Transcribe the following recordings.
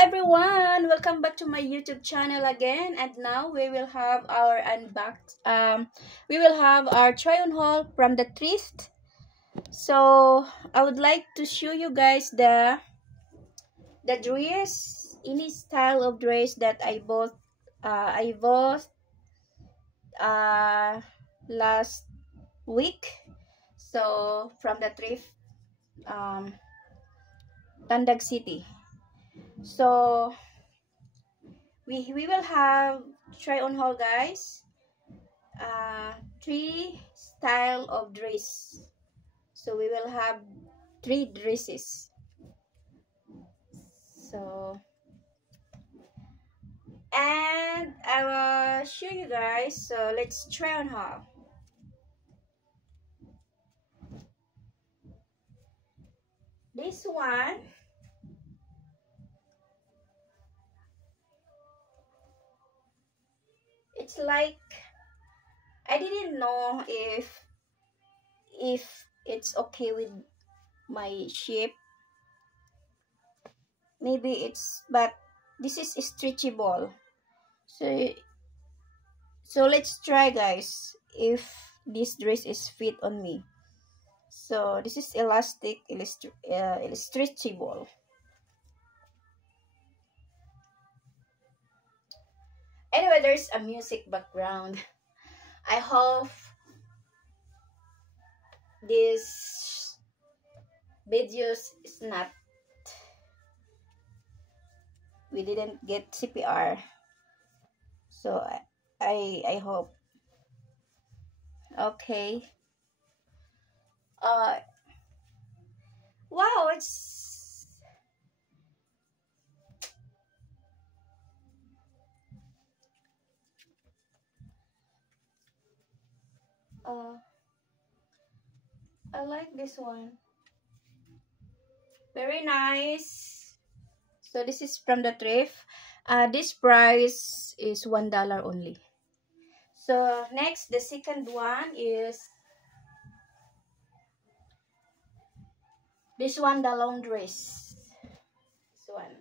everyone, welcome back to my YouTube channel again, and now we will have our try on haul from the thrift. So I would like to show you guys the dress, any style of dress that I bought last week. So from the thrift, Tandag City. So we will have try on haul, guys. Three style of dress. So we will have 3 dresses. So and I will show you guys. So let's try on haul. This one, it's like I didn't know if it's okay with my shape. Maybe it's, but this is stretchable. So let's try, guys, if this dress is fit on me. So this is elastic, stretchable. Anyway, there's a music background. I hope this videos is not, we didn't get CPR, so I hope. Okay. Wow, it's I like this one. Very nice. So this is from the thrift. This price is $1 only. So next, the second one is this one, the long dress. This one.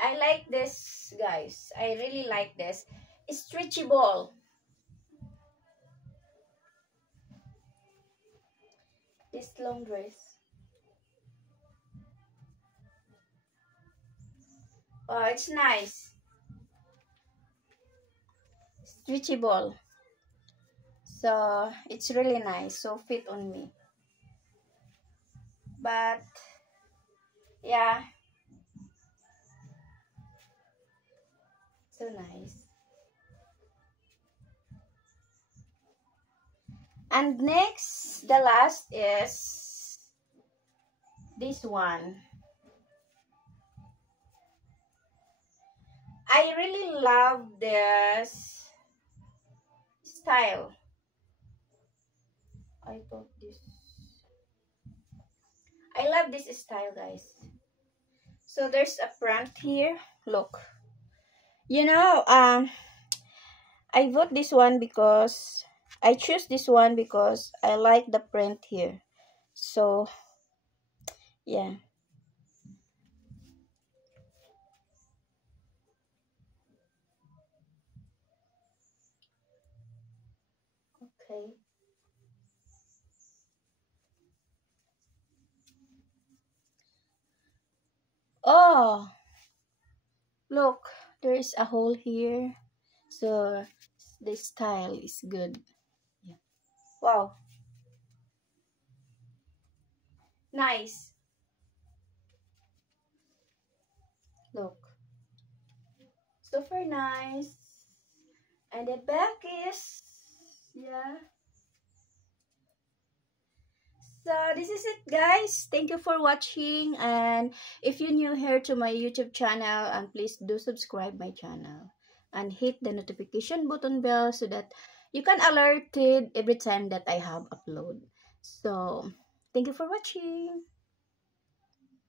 I like this, guys. I really like this. It's stretchable. This long dress. Oh, it's nice. Stretchable. So it's really nice. So fit on me. But yeah. So nice. And next, the last is this one. I really love this style. I bought this. I love this style, guys. So there's a front here. Look. You know, I bought this one because I choose this one because I like the print here. So yeah. Okay. Oh, look, there is a hole here. So the style is good. Yeah. Wow. Nice. Look. Super nice. And the back is, yeah. So this is it, guys. Thank you for watching, and if you're new here to my YouTube channel, and please do subscribe my channel and hit the notification button bell so that you can alerted every time that I have upload. So thank you for watching.